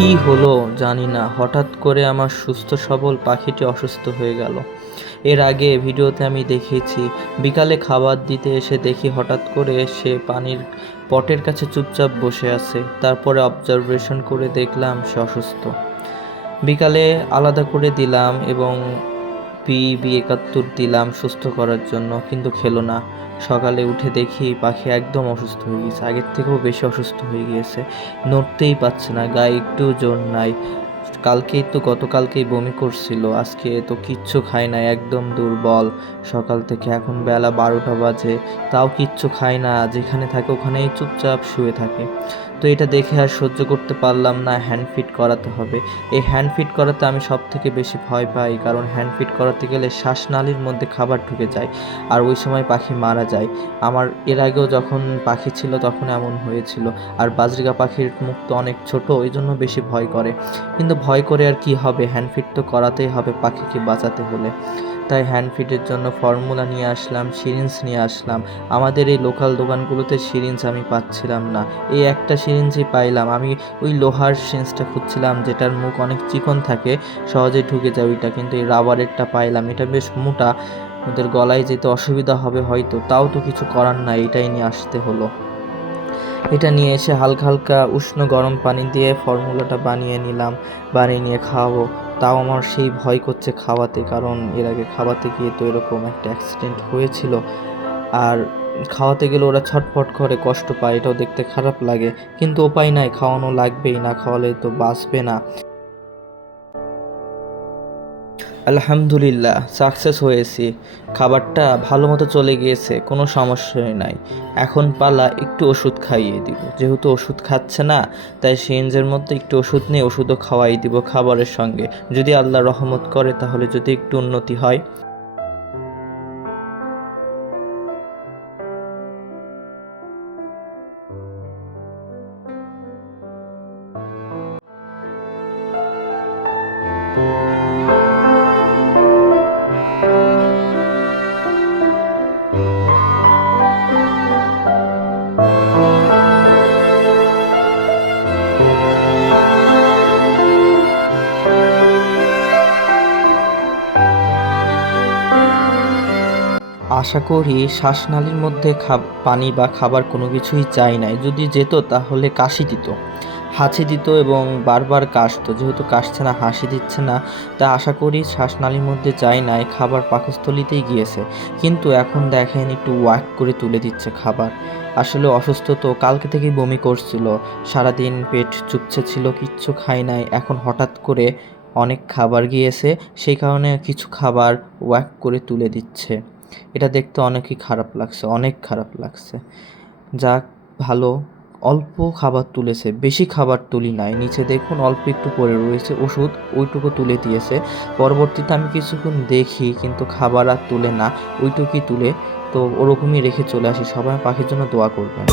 কি হলো জানি না, হঠাৎ করে আমার সুস্থ সবল পাখিটি অসুস্থ হয়ে গেল। এর আগে ভিডিওতে আমি দেখেছি, বিকালে খাবার দিতে এসে দেখি হঠাৎ করে সে পানির পটের কাছে চুপচাপ বসে আছে। তারপরে অবজারভেশন করে দেখলাম সে অসুস্থ। বিকালে আলাদা করে দিলাম এবং PB71 দিলাম সুস্থ করার জন্য, কিন্তু খেলো না। সকালে উঠে দেখি পাখি একদম অসুস্থ হয়ে গেছে, আগের থেকেও বেশি অসুস্থ হয়ে গিয়েছে। নড়তেই পারছে না, গায়ে একটু জোর নাই। গতকালকেই বমি করছিল, আজকে তো কিচ্ছু খায় না, একদম দুর্বল সকাল থেকে। এখন বেলা 12টা বাজে, তাও কিচ্ছু খায় না, যেখানে থাকে ওখানেই চুপচাপ শুয়ে থাকে। তো এটা দেখে আর সহ্য করতে পারলাম না, হ্যান্ড ফিড করাতে হবে। এই হ্যান্ড ফিড করাতে আমি সব থেকে বেশি ভয় পাই, কারণ হ্যান্ড ফিড করাতে গেলে শ্বাসনালীর মধ্যে খাবার ঢুকে যায়, আর ওই সময় পাখি মারা যায়। আমার এর আগেও যখন পাখি ছিল তখন এমন হয়েছিল। আর বাজরিকা পাখির মুখ তো অনেক ছোট, ওই জন্য বেশি ভয় করে। কিন্তু ভয় করে আর কি হবে, হ্যান্ড ফিড তো করাতেই হবে পাখিকে বাঁচাতে হলে। তাই হ্যান্ড ফিডের জন্য ফর্মুলা নিয়ে আসলাম, সিরিঞ্জ নিয়ে আসলাম। আমাদের এই লোকাল দোকানগুলোতে সিরিঞ্জ আমি পাচ্ছিলাম না, এই একটা সিরিঞ্জই পাইলাম। আমি ওই লোহার সিরিঞ্জটা খুঁজছিলাম, যেটার মুখ অনেক চিকন থাকে, সহজে ঢুকে যায় ওইটা, কিন্তু এই রাবারেরটা পাইলাম। এটা বেশ মোটা, ওদের গলায় যেতে অসুবিধা হবে হয়তো, তাও তো কিছু করার নাই, এটাই নিয়ে আসতে হলো। এটা নিয়ে এসে হালকা হালকা উষ্ণ গরম পানি দিয়ে ফর্মুলাটা বানিয়ে নিলাম, বানিয়ে নিয়ে খাওয়াবো। তাও আমার সেই ভয় করছে খাওয়াতে, কারণ এর আগে খাওয়াতে গিয়ে তো এরকম একটা অ্যাক্সিডেন্ট হয়েছিল। আর খাওয়াতে গেলে ওরা ছটফট করে, কষ্ট পায়, এটাও দেখতে খারাপ লাগে, কিন্তু উপায় নাই, খাওয়ানো লাগবেই, না খাওয়ালে তো বাঁচবে না। আলহামদুলিল্লাহ সাকসেস হয়েছি, খাবারটা ভালো মতো চলে গিয়েছে, কোনো সমস্যাই নাই। এখন পালা একটু ওষুধ খাইয়ে দিব, যেহেতু ওষুধ খাচ্ছে না, তাই সিরিঞ্জের মধ্যে একটু ওষুধ নিয়ে ওষুধও খাওয়াই দিব খাবারের সঙ্গে। যদি আল্লাহ রহমত করে, তাহলে যদি একটু উন্নতি হয়। আশা করি শ্বাসনালীর মধ্যে পানি বা খাবার কোনো কিছুই যায় নাই, যদি যেত তাহলে কাশি দিত, হাঁচি দিত এবং বারবার কাশতো। যেহেতু কাশছে না, হাসি দিচ্ছে না, তা আশা করি শ্বাসনালীর মধ্যে যায় নাই, খাবার পাকস্থলীতেই গিয়েছে। কিন্তু এখন দেখেন একটু ওয়াক করে তুলে দিচ্ছে খাবার। আসলে অসুস্থ তো, কালকে থেকেই বমি করছিল, সারাদিন পেট চুপছে ছিল, কিচ্ছু খায় নাই। এখন হঠাৎ করে অনেক খাবার গিয়েছে, সেই কারণে কিছু খাবার ওয়াক করে তুলে দিচ্ছে। এটা দেখতে অনেকই খারাপ লাগছে, অনেক খারাপ লাগছে। যাক, ভালো, অল্প খাবার তুলেছে, বেশি খাবার তুলি নাই। নিচে দেখুন অল্প একটু পড়ে রয়েছে ওষুধ, ওইটুকু তুলে দিয়েছে। পরবর্তীতে আমি কিছুক্ষণ দেখি, কিন্তু খাবার আর তুলে না, ওইটুকুই তুলে। তো ওরকমই রেখে চলে আসি। সবাই পাখির জন্য দোয়া করবেন।